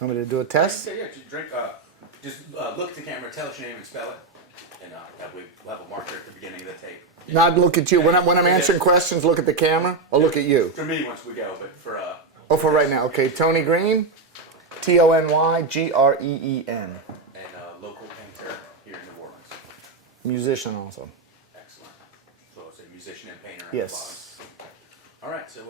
Want me to do a test? Yeah, just drink. Just look at the camera, tell us your name and spell it, and we'll have a marker at the beginning of the tape. Not look at you. When I'm answering questions, look at the camera or look at you? For me, once we go, but for... Oh, for right now. Okay, Tony Green, Tonygreen. And local painter here in New Orleans. Musician also. Excellent. So it's a musician and painter. Yes. All right, so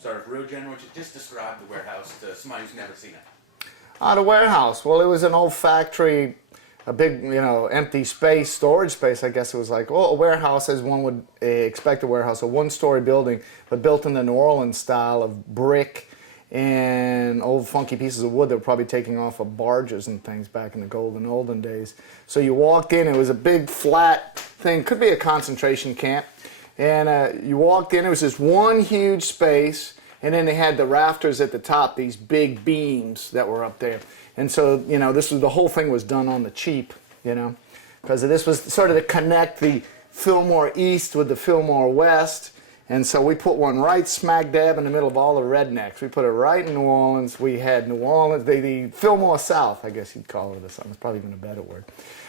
sort of real general, just describe the warehouse to somebody who's never seen it. The warehouse. Well, it was an old factory, a big, empty space, storage space. I guess it was like, a warehouse as one would expect a warehouse, a one-story building, but built in the New Orleans style of brick and old funky pieces of wood that were probably taking off of barges and things back in the olden days. So you walked in, it was a big flat thing, could be a concentration camp. And you walked in, it was just one huge space, and then they had the rafters at the top, these big beams that were up there. And so, the whole thing was done on the cheap, because this was sort of to connect the Fillmore East with the Fillmore West. And so we put one right smack dab in the middle of all the rednecks. We put it right in New Orleans. We had New Orleans, the Fillmore South, I guess you'd call it or something. It's probably even a better word.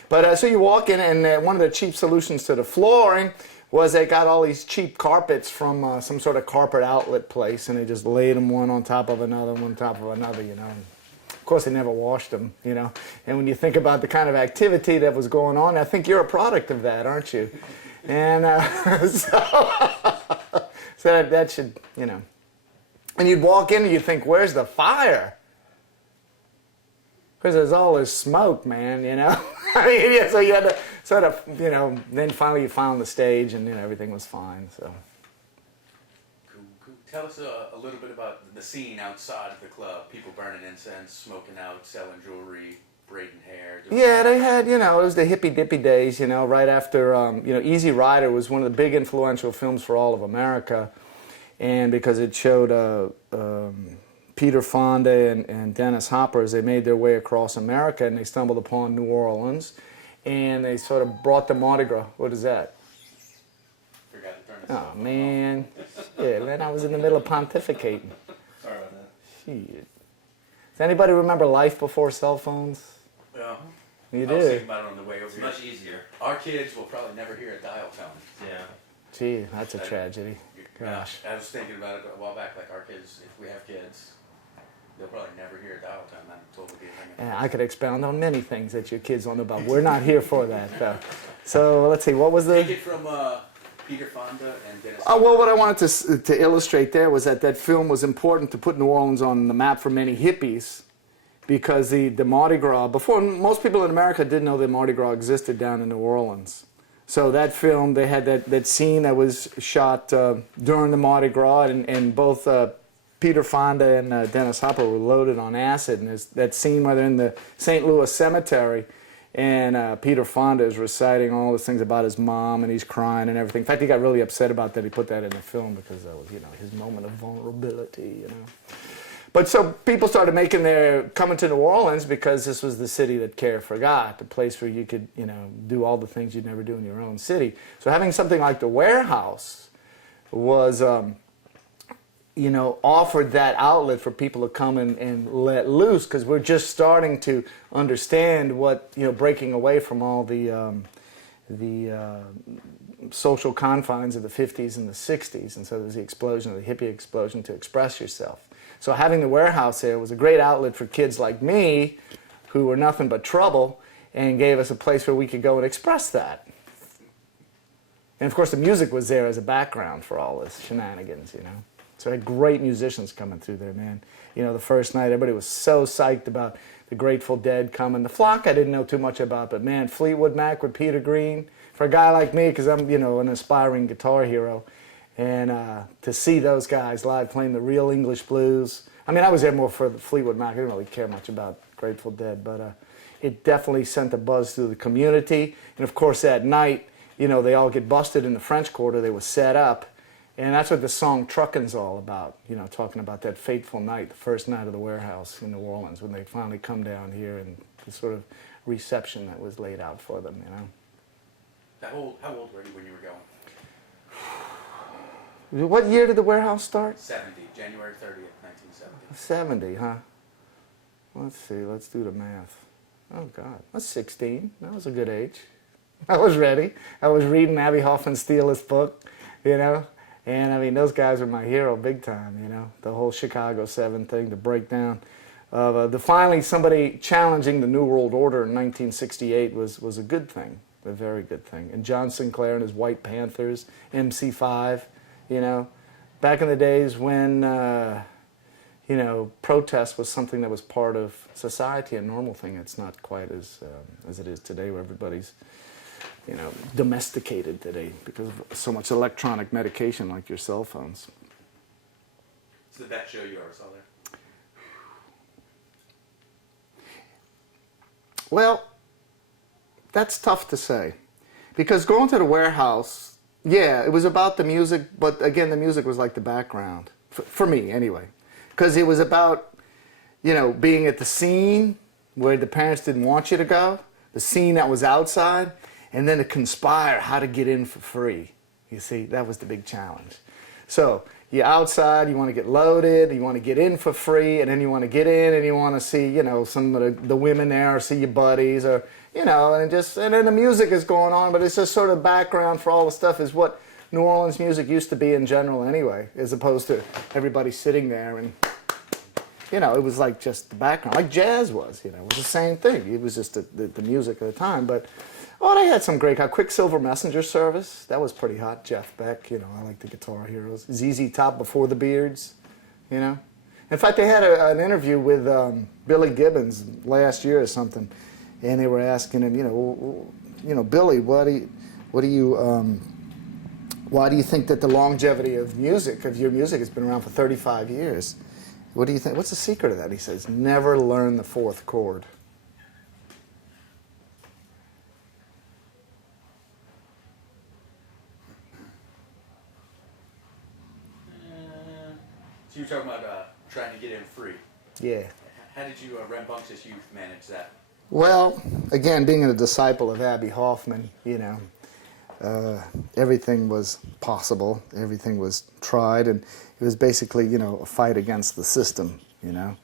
But so you walk in, and one of the cheap solutions to the flooring was they got all these cheap carpets from some sort of carpet outlet place, and they just laid them one on top of another, one on top of another, Of course, they never washed them, And when you think about the kind of activity that was going on, I think you're a product of that, aren't you? And so that should, And you'd walk in and you'd think, where's the fire? Because there's all this smoke, man, I mean, yeah, so you had to sort of, then finally you found the stage and, everything was fine, so. Cool. Tell us a little bit about the scene outside of the club. People burning incense, smoking out, selling jewelry, braiding hair. Yeah, they had, it was the hippy dippy days, right after, Easy Rider was one of the big influential films for all of America. And because it showed Peter Fonda and Dennis Hopper as they made their way across America, and they stumbled upon New Orleans, and they sort of brought the Mardi Gras. What is that? Forgot to turn this off. Oh, man. Yeah, man, I was in the middle of pontificating. Sorry about that. Shit. Does anybody remember life before cell phones? Yeah. You I was do? thinking about it on the way over It's here. much easier. Our kids will probably never hear a dial tone. Yeah. Gee, that's a tragedy. Gosh. I was thinking about it a while back, like our kids, if we have kids, they'll probably never hear a dial tone. I'm totally being I could expound on many things that your kids don't know about. We're not here for that, though. So let's see, what was the... Take it from Peter Fonda and Dennis. Oh, well, what I wanted to illustrate there was that film was important to put New Orleans on the map for many hippies, because the Mardi Gras, before, most people in America didn't know that Mardi Gras existed down in New Orleans. So that film, they had that scene that was shot during the Mardi Gras, and both Peter Fonda and Dennis Hopper were loaded on acid. And there's that scene where they're in the St. Louis cemetery, and Peter Fonda is reciting all those things about his mom, and he's crying and everything. In fact, he got really upset about that. He put that in the film because that was, his moment of vulnerability, But so people started coming to New Orleans because this was the city that care forgot, the place where you could, do all the things you'd never do in your own city. So having something like the warehouse was, offered that outlet for people to come and let loose, because we're just starting to understand what, breaking away from all the social confines of the 50s and the 60s. And so there was the explosion, the hippie explosion, to express yourself. So having the warehouse there was a great outlet for kids like me, who were nothing but trouble, and gave us a place where we could go and express that. And of course the music was there as a background for all this shenanigans, So I had great musicians coming through there, man. The first night everybody was so psyched about the Grateful Dead coming. The Flock I didn't know too much about, but man, Fleetwood Mac with Peter Green, for a guy like me, because I'm, an aspiring guitar hero. And to see those guys live playing the real English blues. I mean, I was there more for the Fleetwood Mac. I didn't really care much about Grateful Dead, but it definitely sent a buzz through the community. And of course, that night, they all get busted in the French Quarter. They were set up. And that's what the song Truckin's all about, talking about that fateful night, the first night of the warehouse in New Orleans, when they finally come down here, and the sort of reception that was laid out for them, How old were you when you were going? What year did the warehouse start? 70, January 30th, 1970. 70, huh? let's see, let's do the math. Oh God, that's 16. That was a good age. I was ready. I was reading Abby Hoffman's Steelist book, you know, and I mean, those guys were my hero big time, you know, the whole Chicago 7 thing, the breakdown of finally somebody challenging the New World Order in 1968 was a good thing, a very good thing. And John Sinclair and his White Panthers, MC5, you know, back in the days when, you know, protest was something that was part of society, a normal thing. It's not quite as it is today, where everybody's, you know, domesticated today because of so much electronic medication like your cell phones. It's the best show you ever saw there. Well, that's tough to say, because going to the warehouse, yeah, it was about the music, but again, the music was like the background for me anyway, because it was about, you know, being at the scene where the parents didn't want you to go, the scene that was outside, and then to conspire how to get in for free. You see, that was the big challenge. So you're outside, you want to get loaded, you want to get in for free, and then you want to get in and you want to see, you know, some of the women there, or see your buddies, or, you know, and then the music is going on, but it's just sort of background for all the stuff is what New Orleans music used to be in general anyway, as opposed to everybody sitting there and, you know, it was like just the background, like jazz was, you know, it was the same thing. It was just the music at the time, but oh, they had some great Quicksilver Messenger Service. That was pretty hot. Jeff Beck, you know, I like the guitar heroes. ZZ Top before the Beards, you know. In fact, they had an interview with Billy Gibbons last year or something, and they were asking him, you know, Billy, why do you think that the longevity of your music has been around for 35 years? What do you think? What's the secret of that? He says, never learn the fourth chord. So you were talking about trying to get in free. Yeah. How did you, rambunctious youth, manage that? Well, again, being a disciple of Abby Hoffman, you know, everything was possible. Everything was tried, and it was basically, you know, a fight against the system, you know.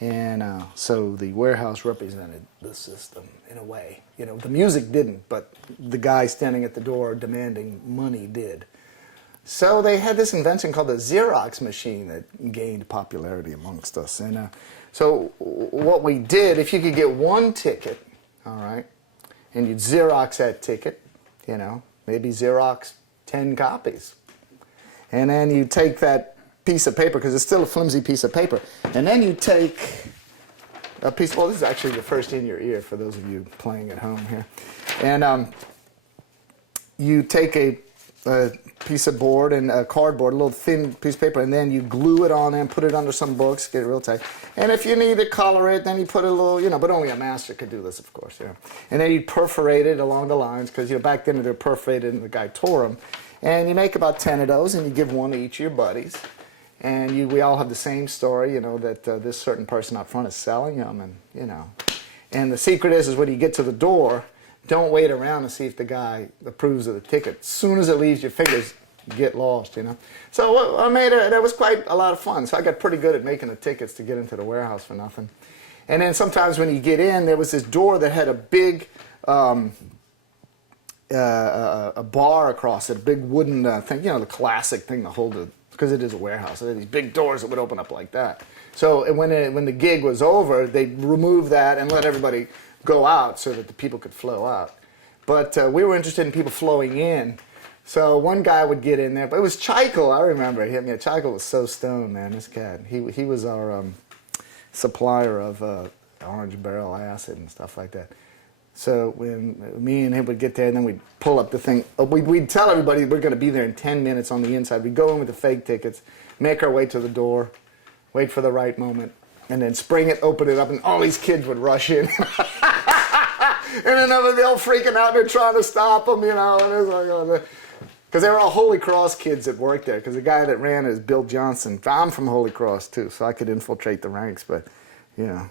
And so the warehouse represented the system in a way. You know, the music didn't, but the guy standing at the door demanding money did. So they had this invention called the Xerox machine that gained popularity amongst us. And so what we did, if you could get one ticket, all right, and you'd Xerox that ticket, you know, maybe Xerox 10 copies. And then you take that piece of paper, because it's still a flimsy piece of paper, and then you take a piece, well, this is actually the first in your ear for those of you playing at home here. And you take a piece of board and a cardboard, a little thin piece of paper, and then you glue it on there and put it under some books, get it real tight. And if you need to color it, then you put a little, you know, but only a master could do this, of course, you know. And then you perforate it along the lines, because, you know, back then they were perforated and the guy tore them. And you make about 10 of those, and you give one to each of your buddies. And we all have the same story, you know, that this certain person out front is selling them, and, you know. And the secret is when you get to the door, don't wait around to see if the guy approves of the ticket. As soon as it leaves your fingers, you get lost, you know. So I made it. That was quite a lot of fun. So I got pretty good at making the tickets to get into the warehouse for nothing. And then sometimes when you get in, there was this door that had a big a bar across it, a big wooden thing, you know, the classic thing to hold it, because it is a warehouse. So there are these big doors that would open up like that. So when the gig was over, they'd remove that and let everybody go out so that the people could flow out. But we were interested in people flowing in. So one guy would get in there, but it was Chikel, I remember him. Yeah, Chikel was so stoned, man, this cat. He was our supplier of orange barrel acid and stuff like that. So when me and him would get there, and then we'd pull up the thing. We'd tell everybody we're going to be there in 10 minutes on the inside. We'd go in with the fake tickets, make our way to the door, wait for the right moment, and then spring it, open it up, and all these kids would rush in. And then they're all freaking out, they're trying to stop them, you know. And it's like, oh, because they were all Holy Cross kids that worked there, because the guy that ran it is Bill Johnson. I'm from Holy Cross, too, so I could infiltrate the ranks, but, you know,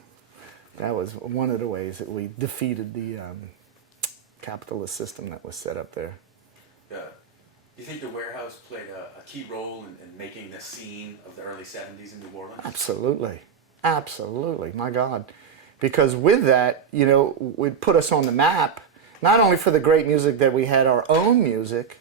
that was one of the ways that we defeated the capitalist system that was set up there. Do you think the warehouse played a key role in making the scene of the early 70s in New Orleans? Absolutely. Absolutely, my God. Because with that, you know, it put us on the map, not only for the great music that we had our own music,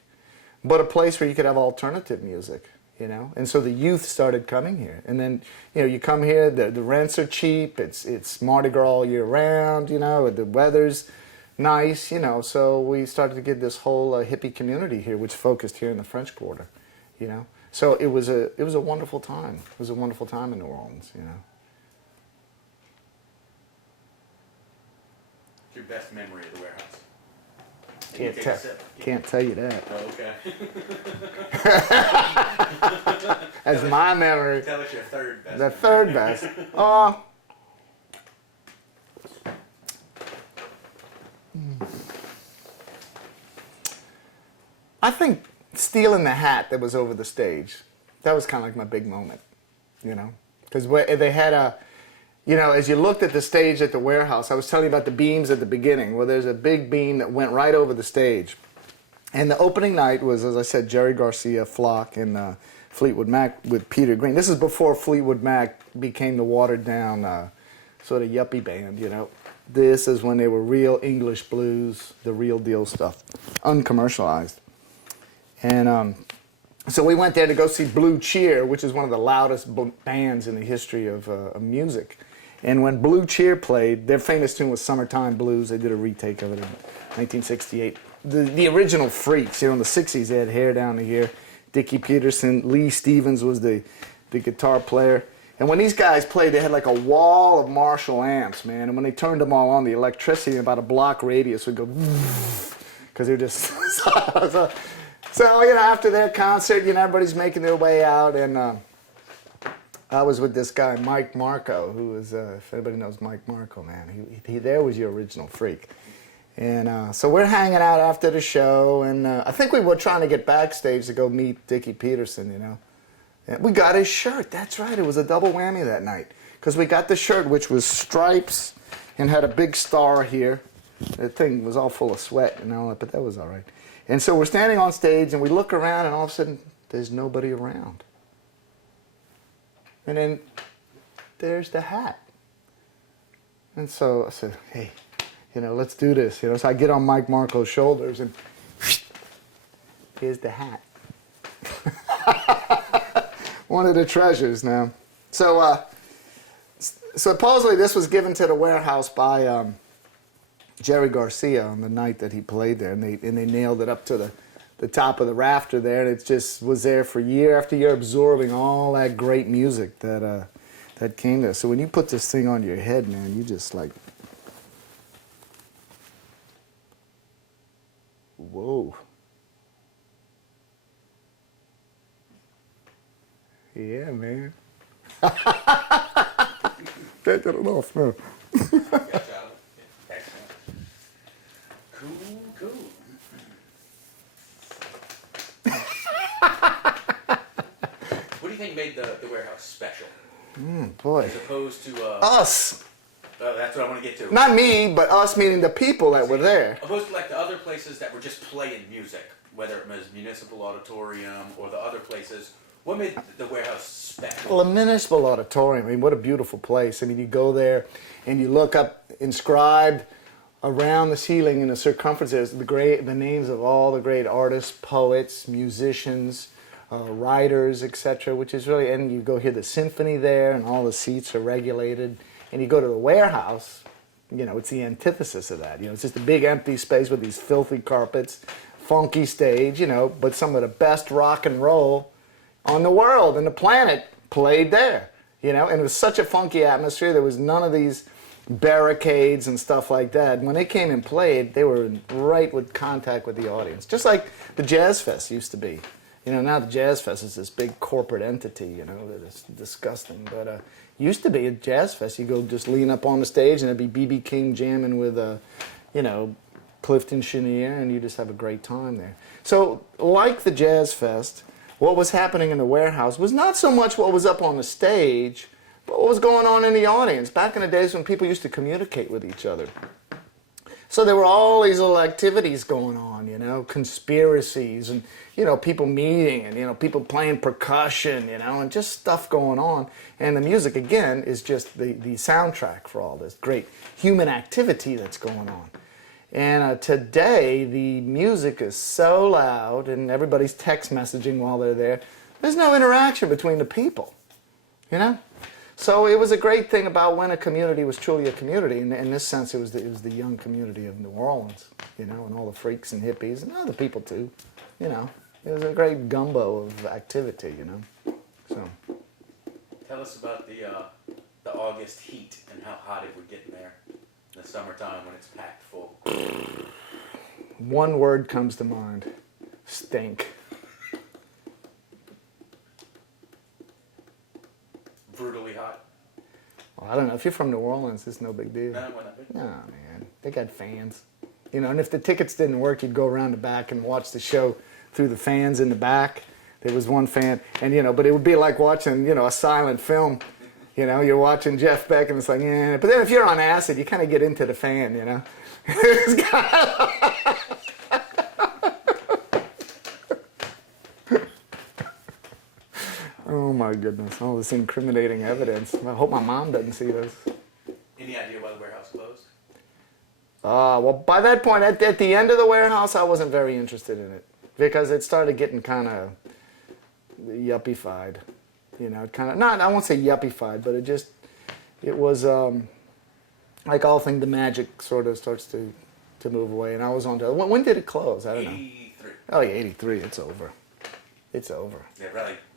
but a place where you could have alternative music, you know. And so the youth started coming here. And then, you know, you come here, the rents are cheap, it's Mardi Gras all year round, you know, the weather's nice, you know. So we started to get this whole hippie community here, which focused here in the French Quarter, you know. So it was a wonderful time. It was a wonderful time in New Orleans, you know. Your best memory of the warehouse? Can't tell you that. Oh, okay. That's my memory. Tell us your third best. The third best. I think stealing the hat that was over the stage. That was kind of like my big moment, you know, because they had a. You know, as you looked at the stage at the warehouse, I was telling you about the beams at the beginning. Well, there's a big beam that went right over the stage. And the opening night was, as I said, Jerry Garcia, Flock, and Fleetwood Mac with Peter Green. This is before Fleetwood Mac became the watered-down sort of yuppie band, you know. This is when they were real English blues, the real deal stuff, uncommercialized. And so we went there to go see Blue Cheer, which is one of the loudest bands in the history of music. And when Blue Cheer played, their famous tune was Summertime Blues. They did a retake of it in 1968. The original Freaks, you know, in the 60s, they had hair down to here. Dickie Peterson, Lee Stevens was the guitar player. And when these guys played, they had like a wall of Marshall amps, man. And when they turned them all on, the electricity in about a block radius would go, because they're just... So, you know, after that concert, you know, everybody's making their way out, and I was with this guy, Mike Marco, who is, if anybody knows Mike Marco, man, he there was your original freak. And so we're hanging out after the show, and I think we were trying to get backstage to go meet Dickie Peterson, you know. And we got his shirt, that's right, it was a double whammy that night, because we got the shirt, which was stripes and had a big star here. The thing was all full of sweat and all that, but that was all right. And so we're standing on stage, and we look around, and all of a sudden, there's nobody around. And then there's the hat. And so I said, hey, you know, let's do this. You know, so I get on Mike Marco's shoulders, and here's the hat. One of the treasures now. So supposedly this was given to the warehouse by... Jerry Garcia on the night that he played there, and they nailed it up to the top of the rafter there, and it just was there for year after year, absorbing all that great music that came there. So when you put this thing on your head, man, you just like, whoa. Yeah, man. Take that off, man. Cool. What do you think made the warehouse special? Boy. As opposed to... us. That's what I want to get to. Not me, but us, meaning the people that were there. Opposed to like the other places that were just playing music, whether it was Municipal Auditorium or the other places. What made the warehouse special? Well, the Municipal Auditorium, I mean, what a beautiful place. I mean, you go there and you look up, inscribed around the ceiling in the circumference, there's the names of all the great artists, poets, musicians, writers, etc., which is really, and you go hear the symphony there, and all the seats are regulated. And you go to the warehouse, you know, it's the antithesis of that. You know, it's just a big empty space with these filthy carpets, funky stage, you know, but some of the best rock and roll on the world and the planet played there, you know, and it was such a funky atmosphere. There was none of these barricades and stuff like that. When they came and played, they were right with contact with the audience, just like the Jazz Fest used to be. You know, now the Jazz Fest is this big corporate entity, you know, that is disgusting. But used to be a Jazz Fest. You go just lean up on the stage and it'd be B.B. King jamming with, you know, Clifton Chenier, and you just have a great time there. So, like the Jazz Fest, what was happening in the warehouse was not so much what was up on the stage, but what was going on in the audience. Back in the days when people used to communicate with each other. So there were all these little activities going on, conspiracies and, people meeting and, people playing percussion, and just stuff going on. And the music, again, is just the soundtrack for all this great human activity that's going on. And today, the music is so loud and everybody's text messaging while they're there. There's no interaction between the people, So it was a great thing about when a community was truly a community. And in this sense, it was the young community of New Orleans, and all the freaks and hippies and other people too, It was a great gumbo of activity, So. Tell us about the August heat and how hot it would get in there in the summertime when it's packed full. One word comes to mind: stink. Brutally hot. Well, I don't know. If you're from New Orleans, it's no big deal. No, we're not big. No, man. They got fans. And if the tickets didn't work, you'd go around the back and watch the show through the fans in the back. There was one fan, and but it would be like watching, a silent film. You're watching Jeff Beck, and it's like, yeah. But then if you're on acid, you kind of get into the fan, It's Oh my goodness, all this incriminating evidence. I hope my mom doesn't see this. Any idea why the warehouse closed? Well, by that point, at the end of the warehouse, I wasn't very interested in it because it started getting kind of yuppie-fied. I won't say yuppie-fied, but it was like all things, the magic sort of starts to move away. And I was on to, when did it close? I don't know. 83. Oh yeah, 83, it's over. It's over. Yeah,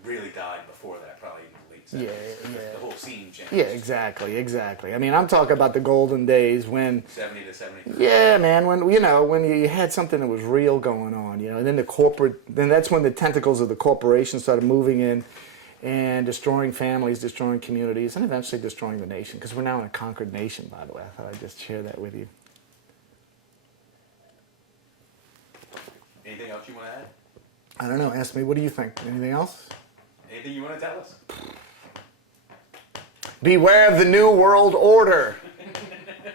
really died before that, probably in the late 70s. Yeah. The whole scene changed. Yeah, exactly. I mean, I'm talking about the golden days when 70 to 73. Yeah, man. When you had something that was real going on, and then that's when the tentacles of the corporation started moving in and destroying families, destroying communities, and eventually destroying the nation. Because we're now in a conquered nation, by the way. I thought I'd just share that with you. Anything else you want to add? I don't know. Ask me. What do you think? Anything else? Anything you want to tell us? Beware of the New World Order.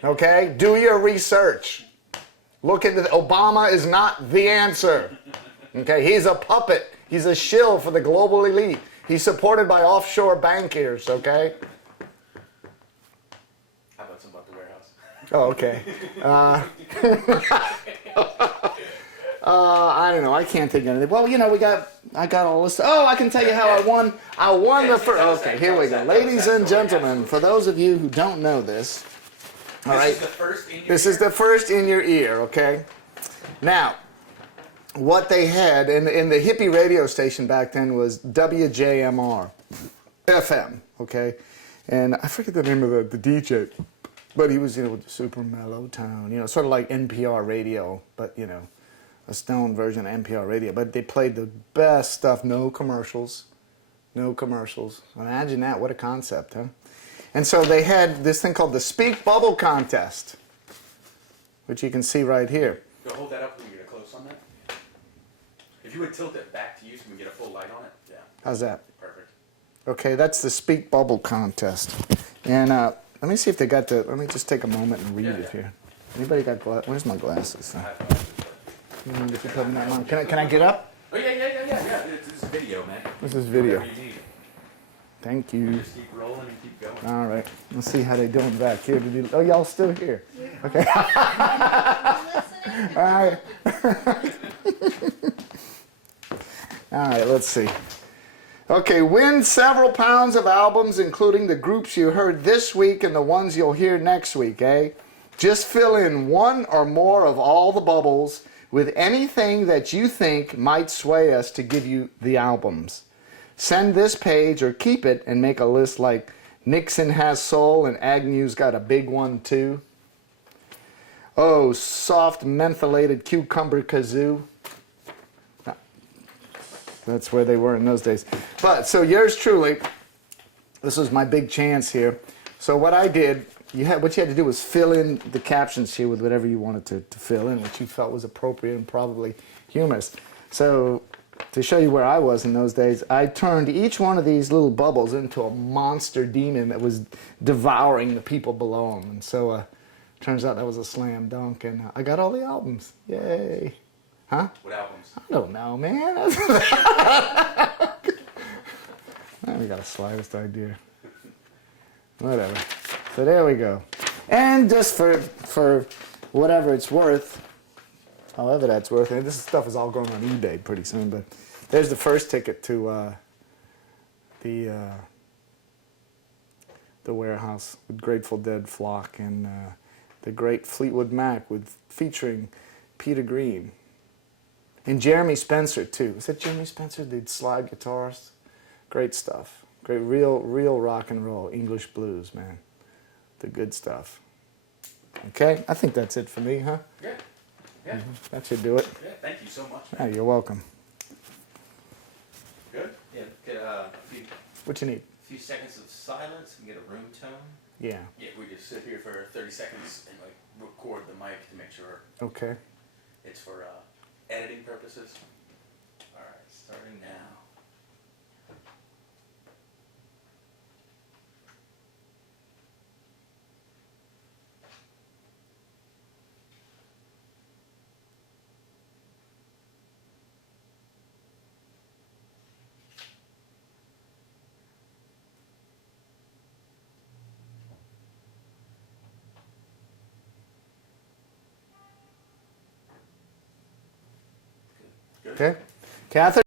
Okay? Do your research. Look into Obama is not the answer. Okay? He's a puppet. He's a shill for the global elite. He's supported by offshore bankers, okay? How about some about the warehouse? Oh, okay. I don't know. I can't think of anything. Well, I got all this. Oh, I can tell you how I won. I won the first. Okay, here we go. Ladies and gentlemen, for those of you who don't know this, all right, this is the first in your ear, okay? Now, what they had in the hippie radio station back then was WJMR FM, okay? And I forget the name of the DJ, but he was, with the super mellow tone, sort of like NPR radio, but, a stone version of NPR radio. But they played the best stuff, no commercials. Imagine that, what a concept, huh? And so they had this thing called the Speak Bubble Contest, which you can see right here. Go hold that up when you get a close on that. If you would tilt it back to you so we can get a full light on it. Yeah. How's that? Perfect. Okay, that's the Speak Bubble Contest. And let me see if they got let me just take a moment and read it here. Anybody got glasses? Where's my glasses? If you put them on. Can I get up? Oh, yeah. This is video, man. This is video. Whatever you need. Thank you. Just keep rolling and keep going. All right. Let's see how they doing back here. Oh, y'all still here? Yeah. Okay. All right. All right, let's see. Okay, win several pounds of albums, including the groups you heard this week and the ones you'll hear next week, eh? Just fill in one or more of all the bubbles with anything that you think might sway us to give you the albums. Send this page or keep it and make a list like Nixon has soul and Agnew's got a big one too. Oh, soft mentholated cucumber kazoo. That's where they were in those days. But, so yours truly, this was my big chance here. So what I did, what you had to do was fill in the captions here with whatever you wanted to fill in, which you felt was appropriate and probably humorous. So, to show you where I was in those days, I turned each one of these little bubbles into a monster demon that was devouring the people below them. And so, Turns out that was a slam dunk, and I got all the albums. Yay. Huh? What albums? I don't know, man. I haven't got the slightest idea. Whatever. So there we go. And just for whatever it's worth, however that's worth, and this stuff is all going on eBay pretty soon, but there's the first ticket to the Warehouse with Grateful Dead, Flock, and the great Fleetwood Mac featuring Peter Green. And Jeremy Spencer too. Was that Jeremy Spencer? The slide guitarist? Great stuff. Great, real rock and roll, English blues, man. The good stuff. Okay, I think that's it for me, huh? Yeah. Yeah. That should do it. Yeah, thank you so much. Oh, you're welcome. Good? Yeah, get a What you need? few seconds of silence and get a room tone. Yeah. Yeah, we just sit here for 30 seconds and like record the mic to make sure Okay. it's for editing purposes. All right, starting now. Good. Okay. Catherine?